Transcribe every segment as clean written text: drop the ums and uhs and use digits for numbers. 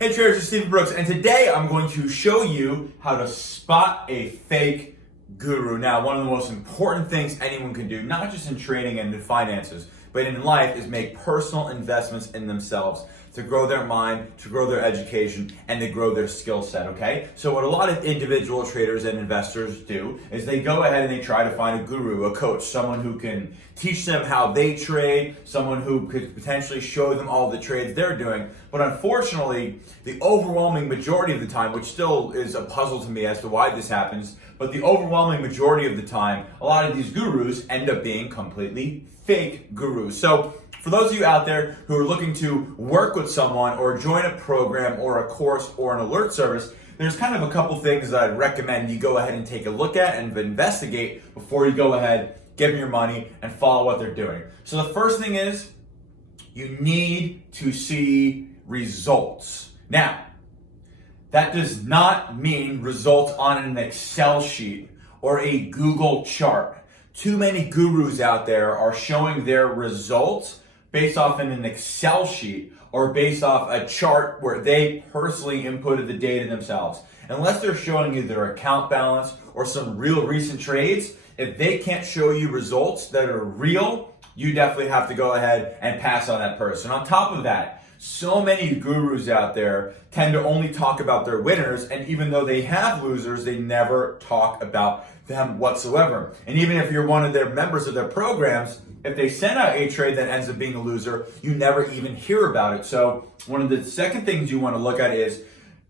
Hey traders, it's Stephen Brooks, and today I'm going to show you how to spot a fake guru. Now, one of the most important things anyone can do, not just in trading and in finances, but in life, is make personal investments in themselves to grow their mind, to grow their education, and to grow their skill set, okay? So what a lot of individual traders and investors do is they go ahead and they try to find a guru, a coach, someone who can teach them how they trade, someone who could potentially show them all the trades they're doing. But unfortunately, the overwhelming majority of the time, which still is a puzzle to me as to why this happens, but the overwhelming majority of the time, a lot of these gurus end up being completely fake gurus. So for those of you out there who are looking to work with someone or join a program or a course or an alert service, there's kind of a couple things that I'd recommend you go ahead and take a look at and investigate before you go ahead, give them your money, and follow what they're doing. So the first thing is you need to see results. Now, that does not mean results on an Excel sheet or a Google chart. Too many gurus out there are showing their results based off in an Excel sheet or based off a chart where they personally inputted the data themselves. Unless they're showing you their account balance or some real recent trades, if they can't show you results that are real, you definitely have to go ahead and pass on that person. On top of that, so many gurus out there tend to only talk about their winners, and even though they have losers, they never talk about them whatsoever. And even if you're one of their members of their programs, if they send out a trade that ends up being a loser, you never even hear about it. So one of the second things you want to look at is,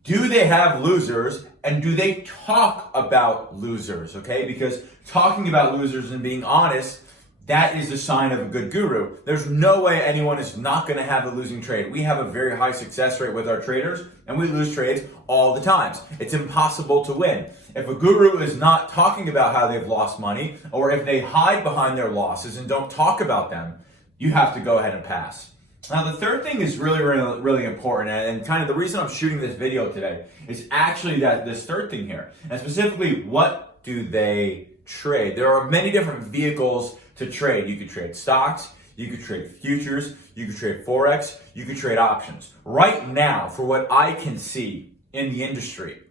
do they have losers and do they talk about losers, okay? Because talking about losers and being honest, that is a sign of a good guru. There's no way anyone is not going to have a losing trade. We have a very high success rate with our traders, and we lose trades all the time. It's impossible to win. If a guru is not talking about how they've lost money, or if they hide behind their losses and don't talk about them, you have to go ahead and pass. Now, the third thing is really important, and kind of the reason I'm shooting this video today is actually this third thing here, and specifically, what do they trade? There are many different vehicles to trade. You could trade stocks, you could trade futures, you could trade forex, you could trade options. Right now, for what I can see in the industry,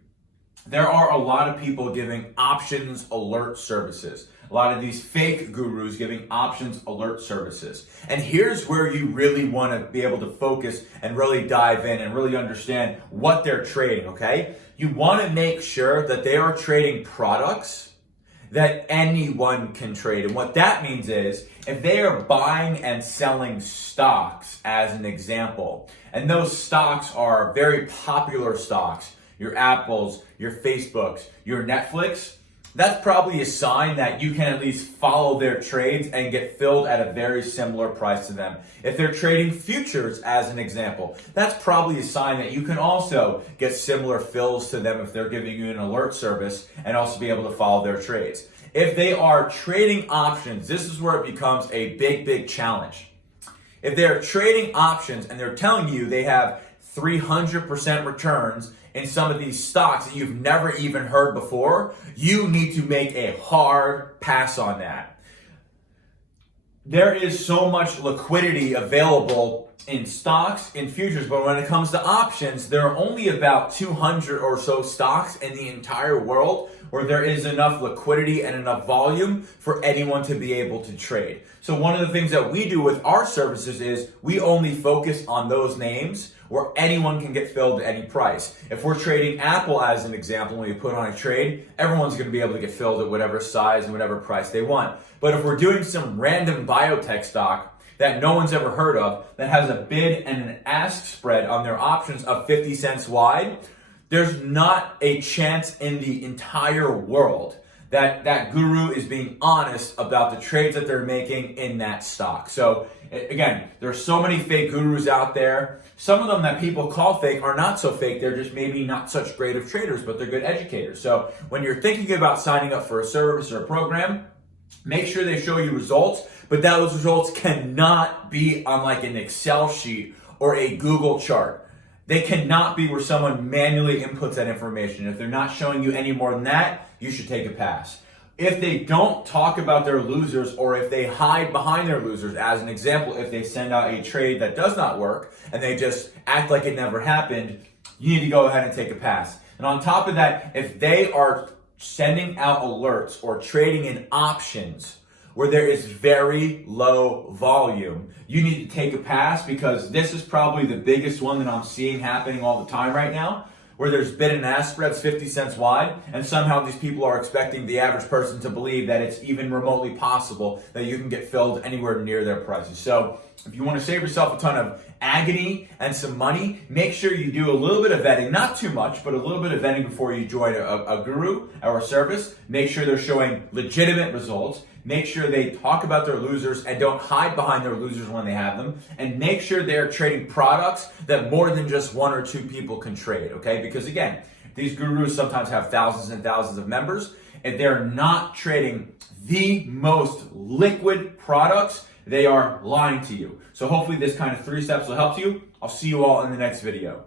there are a lot of people giving options alert services. A lot of these fake gurus giving options alert services. And here's where you really want to be able to focus and really dive in and really understand what they're trading, okay? You want to make sure that they are trading products that anyone can trade. And what that means is, if they are buying and selling stocks, as an example, and those stocks are very popular stocks, your Apples, your Facebooks, your Netflix, that's probably a sign that you can at least follow their trades and get filled at a very similar price to them. If they're trading futures, as an example, that's probably a sign that you can also get similar fills to them if they're giving you an alert service and also be able to follow their trades. If they are trading options, this is where it becomes a big challenge. If they're trading options and they're telling you they have 300% returns in some of these stocks that you've never even heard before, you need to make a hard pass on that. There is so much liquidity available in stocks, in futures, but when it comes to options, there are only about 200 or so stocks in the entire world where there is enough liquidity and enough volume for anyone to be able to trade. So one of the things that we do with our services is we only focus on those names where anyone can get filled at any price. If we're trading Apple as an example, when we put on a trade, everyone's going to be able to get filled at whatever size and whatever price they want. But if we're doing some random biotech stock that no one's ever heard of, that has a bid and an ask spread on their options of 50 cents wide, there's not a chance in the entire world that that guru is being honest about the trades that they're making in that stock. So again, there are so many fake gurus out there. Some of them that people call fake are not so fake. They're just maybe not such great of traders, but they're good educators. So when you're thinking about signing up for a service or a program, make sure they show you results, but those results cannot be on like an Excel sheet or a Google chart. They cannot be where someone manually inputs that information. If they're not showing you any more than that, you should take a pass. If they don't talk about their losers, or if they hide behind their losers, as an example, if they send out a trade that does not work and they just act like it never happened, you need to go ahead and take a pass. And on top of that, if they are sending out alerts or trading in options where there is very low volume, you need to take a pass, because this is probably the biggest one that I'm seeing happening all the time right now, where there's bid and ask spreads 50 cents wide, and somehow these people are expecting the average person to believe that it's even remotely possible that you can get filled anywhere near their prices. So if you want to save yourself a ton of agony and some money, make sure you do a little bit of vetting, not too much, but a little bit of vetting before you join a guru or a service. Make sure they're showing legitimate results. Make sure they talk about their losers and don't hide behind their losers when they have them. And make sure they're trading products that more than just one or two people can trade, okay? Because again, these gurus sometimes have thousands and thousands of members, and they're not trading the most liquid products. They are lying to you. So hopefully this kind of 3 steps will help you. I'll see you all in the next video.